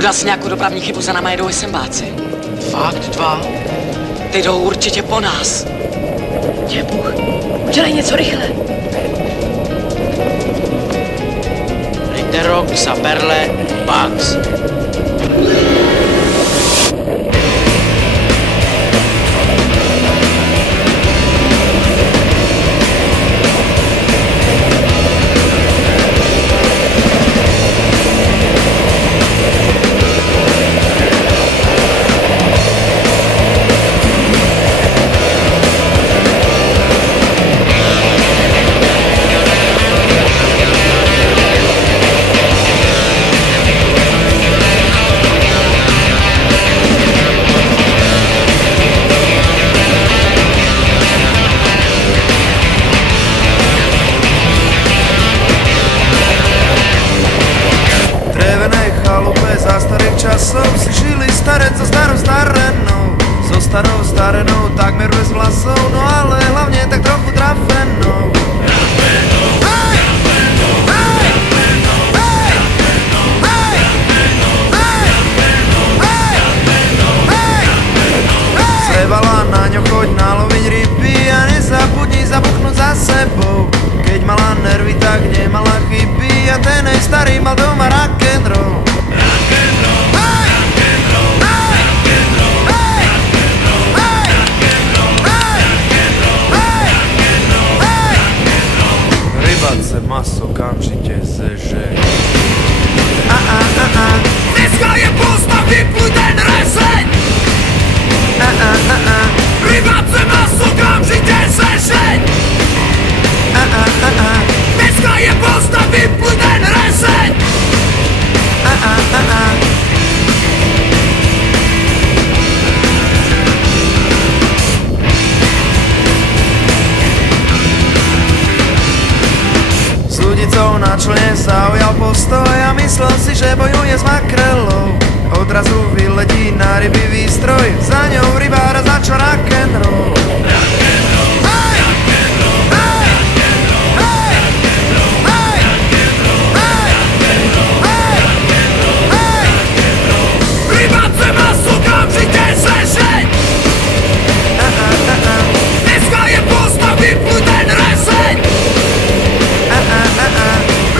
Udělal jsi nějakou dopravní chybu, za náma jedou SMBáci. Fakt, 2? Ty jdou určitě po nás. Děbuch, udělej něco rychle. Ritero, Xaberle, Bugs. Časov si žili starec so starou starenou, so starou starenou, takmer bez vlasov, no ale hlavne tak trochu trafenou. Hej! Hej! Hej! Hej! Hej! Hej! Hej! Srevala na ňo, choď naloviť ryby a nezabudni zabuchnúť za sebou. Keď mala nervy, tak nemala chyby a ten jej starý mal doma rock'n'roll. Maso okamžite zeže. Dneska je postav, vypluj ten reseň! Rybace maso okamžite zežeň! Dneska je postav, vypluj ten reseň! Na člene zaujal postoj a myslel si, že bojuje s makrelou. Odrazu vyletí na ryby výstroj, za ňou rybára začal rock'n'roll. Rybace maso okamžite zežeň! Dneska je postav, vypluj ten reseň!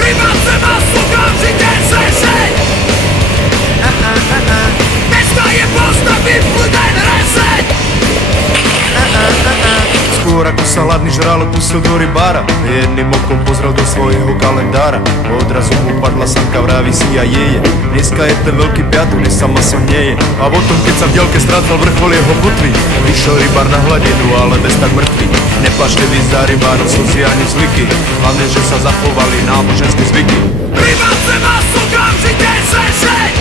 Rybace maso okamžite zežeň! Dneska je postav, vypluj ten reseň! Skôr ako sa hladný žralok pustil do rybára, jedným okom pozrel do svojho kalendára. Odrazu mu padla sanka, vraví si a jeje. Dneska je ten veľký piatok, dnes sa maso nie je. A potom, keď sa v diaľke strácal vrchol jeho putví, vyšiel rybár na hladinu, ale bez tak mŕtvy. Neplačte vy za rybárov, slzy ani vzliky, hlavne, že sa zachovali náboženské zvyky. Rybace maso okamžite zežeň!